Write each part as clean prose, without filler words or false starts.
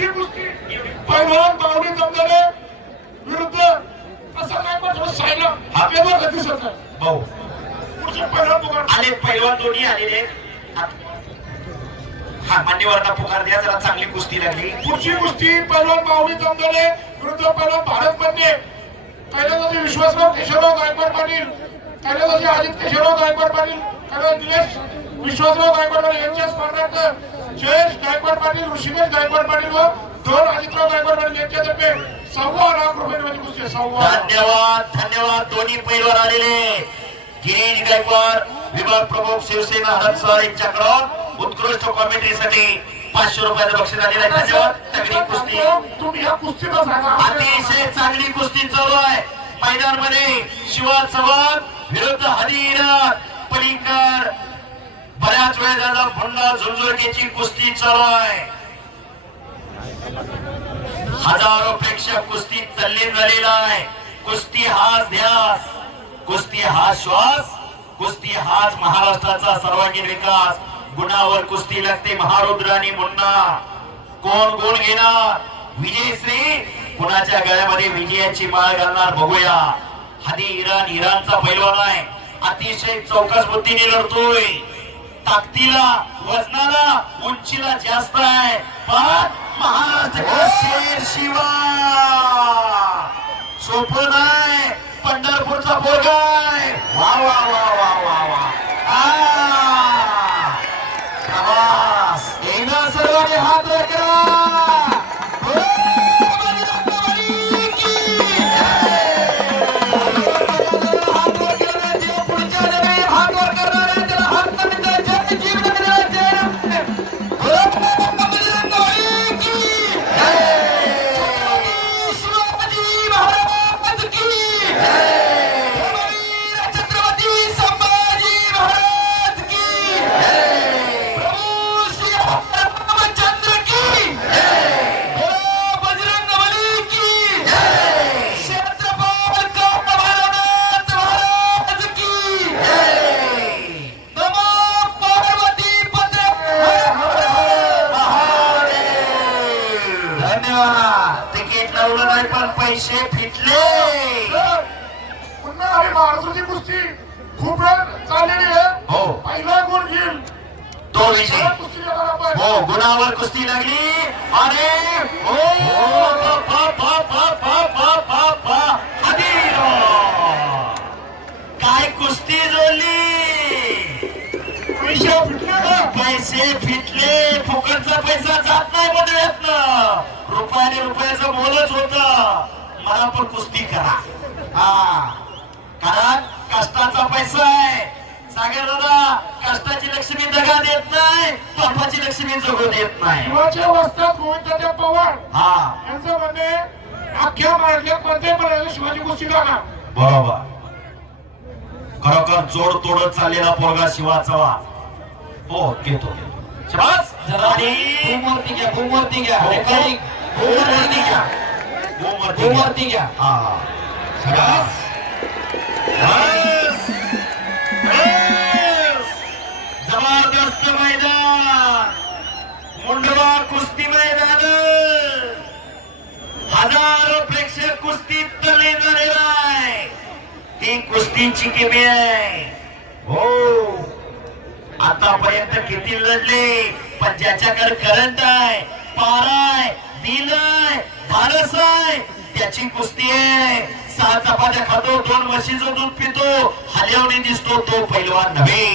पुढची कुस्ती पैलवान बावडी जमदारे विरुद्ध असं नाही पण थोडं सायलं आपल्याला गती सर भाऊ पुढचे पैलवान पुकार आले पैलवान दोन्ही आलेले हा मान्यवरांना पुकार द्या जरा चांगली कुस्ती लागली पुढची कुस्ती पैलवान बावडी जमदारे विरुद्ध पैलवान भारत मधले पहिल्यांदा विश्वासराव केशवराव गायकवाड पाटील पहिल्यांदा अजित केशवराव गायकवाड पाटील पहिल्यांदा दिनेश विश्वासराव गायकवाड पाटील यांच्या स्पर्धार्थ जयेश गायकवाड पाटील ऋषिकेश गायकवाड पाटील व दोन अजितराव गायकवाड पाटील यांच्यातर्फे ₹1,15,00,000 कुस्ती धन्यवाद धन्यवाद दोन्ही पैलवान आलेले गिरीश गायकवाड विभाग प्रमुख शिवसेना हडपसर यांच्याकडून उत्कृष्ट कॉमेंट्रीसाठी ₹500 बक्षीस आलेलं आहे धन्यवाद तगडी कुस्ती तुम्ही ह्या कुस्तीला सांगा अतिशय चांगली कुस्ती चालू आहे मैदान मध्ये शिवा चव्हाण विरुद्ध हरिहर पलीकर बऱ्याच वेळ झाला भंडा झुंझुरकेची कुस्ती चालू आहे हजारो प्रेक्षक कुस्ती तल्लीन झालेला आहे कुस्ती हाच ध्यास कुस्ती हा श्वास कुस्ती हाच महाराष्ट्राचा सर्वांगीण विकास गुणावर कुस्ती लागते महारुद्र आणि मुन्ना कोण गुण घेणार विजयश्री कुणाच्या गळ्यामध्ये विजयाची माळ घालणार बघूया हदी इराणचा पैलवान आहे अतिशय चौकस बुद्धीने लढतोय ताकदीला वजनाला उंचीला जास्त आहे पण महाराष्ट्र शेर शिवा सोपं नाही पंढरपूरचा पोरगाय वा वा वा वा वा वा एकदा सर्वांनी हात वर करा तिकीट लावलं नाही पण पैसे फिटले पुन्हा आम्ही महाराष्ट्राची कुस्ती खूप वेळ चाललेली आहे हो पहिला गुण घेईल तो विजय कुस्ती देणार आपण हो गुणावर कुस्ती लागली अरे हो काय कुस्ती जोडली पैसे फिटले ना पैसे फिटले फुकटचा पैसा जात नाही बदल्यातनं रुपयाने रुपयाचं मोलच होत मला पण कुस्ती करा हा कारण कष्टाचा पैसा आहे सागर दादा कष्टाची लक्ष्मी दगा देत नाही पापाची लक्ष्मी जगू देत नाही शिवाच्या वस्तात गोविंदाच्या पवार हा यांचं म्हणणे अख्ख्या महाराष्ट्रात कोणत्याही प्रकारची शिवाजी कुस्ती जाणार बरोबर खरोखर जोड तोडत चाललेला पोरगा शिवा चव्हाण हो घेतो शिवास भूमूर्ती घ्या भूमूर्ती घ्या रेकॉर्डिंग भूमूर्ती घ्या भूमूर्ती घ्या हा शिवास जबरदस्त मैदान मुंडवा कुस्ती मैदान हजारो प्रेक्षक कुस्तीत तल्लीन झालेला आहे ती कुस्तीची किमी आहे हो आतापर्यंत किती लढले पण ज्याच्याकडे करंट आहे पारा आहे दिल आहे धाडस आहे त्याची कुस्ती आहे 6 चपात्या खातो 2 म्हशीचं दूध पितो हलवणी दिसतो तो पैलवान नव्हे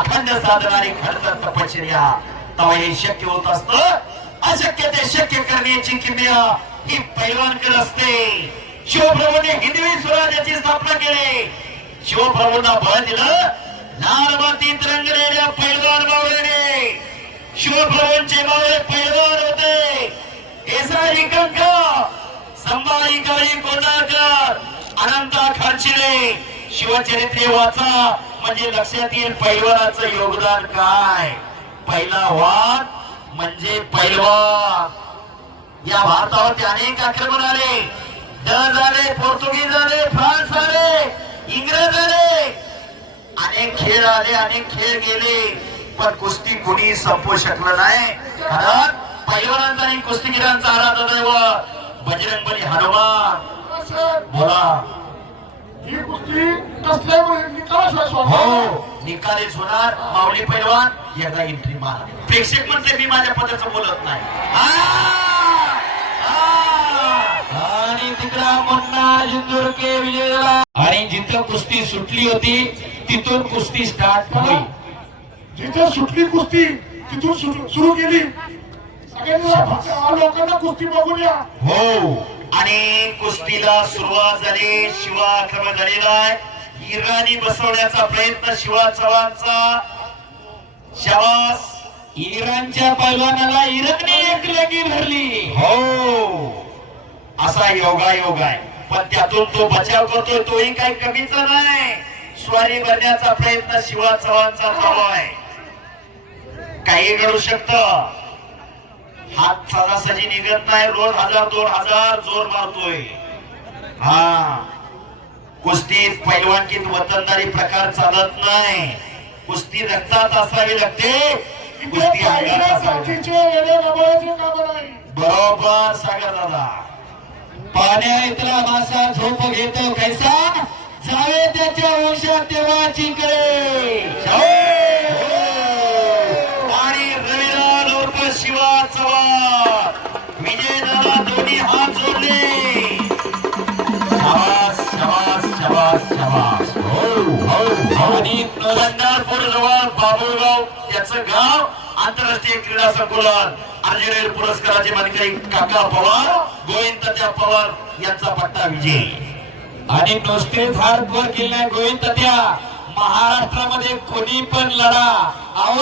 अखंड साधणारी खडतर तपश्चर्या तेव्हा हे शक्य होत असतं अशक्य ते शक्य करण्याची किमया ही पैलवानकडे असते शिवप्रभूने हिंदवी स्वराज्याची स्थापना केली शिवप्रभूंना बळ दिलं लाल मातीत रंगलेल्या पैलवान मावळ्याने शिवप्रभूंचे मावळे पैलवान होते केसरी कंक संभाजी काळी कोंडाळकर अनंता खर्चिले शिवचरित्रे वाचा म्हणजे लक्षात येईल पैलवानाचं योगदान काय पहिला वाद म्हणजे पैलवान या भारतावरती अनेक आक्रमण आले डच आले पोर्तुगीज आले फ्रान्स आले इंग्रज आले अनेक खेळ गेले पण कुस्ती कोणी संपवू शकलं नाही कारण पैलवानांचा आणि कुस्तीगिरांचा आराध्य दैवत बजरंगबली हनुमान. सर बोला. ही कुस्ती कसल्या निकालाशिवाय सोडणार हो निकालीच होणार. माऊली पैलवान एकदा एंट्री मार. प्रेक्षक म्हणते मी माझ्या पदाचं बोलत नाही. आणि तिकडा मुन्ना जिंदुरके विजय झाला. आणि जिथं कुस्ती सुटली होती तिथून कुस्ती स्टार्ट होईल. जिथे सुटली कुस्ती तिथून सुरू केली. सगळ्यांनी लोकांना कुस्ती बघून या. हो आणि कुस्तीला सुरुवात झाली. शिवा आक्रमण झालेला आहे. इराणी बसवण्याचा प्रयत्न शिवा चव्हाणचा. शाबास. इराणच्या पैलवानाला इराणने एक लगी धरली. हो असा योगायोग आहे. पण त्यातून तो बचाव करतोय तोही काही कमीचा नाही. स्वारी भरण्याचा प्रयत्न शिवा चव्हाणचा चालू आहे. काही घडू शकतं. हात सहजासहजी निघत नाही. रोज 1000-2000 जोर मारतोय. हा कुस्तीत पैलवानकीत वतनदारी प्रकार चालत नाही. कुस्ती रक्तात असावी लागते. कुस्ती अंगात असावी लागते. बरोबर सागर दादा. पाण्या इथला मासा झोप घेतो कैसा जावे त्याच्या वंशात तेव्हा चिंकरे. आणि रविलाल उर्फ शिवा चव्हाण विजय दादा दोन्ही हात जोडले. शाबास शाबास शाबास शाबास. आणि पंढरपूर जवळ बाबुळगाव त्याचं गाव. आंतरराष्ट्रीय क्रीडा संकुलन अर्जुन पुरस्काराचे मानकरी काका पवार गोविंद पवार यांचा पट्टा विजय. आणि नुसतेच हात वर केले गोविंद त्या महाराष्ट्रामध्ये कोणी पण लढा आवाज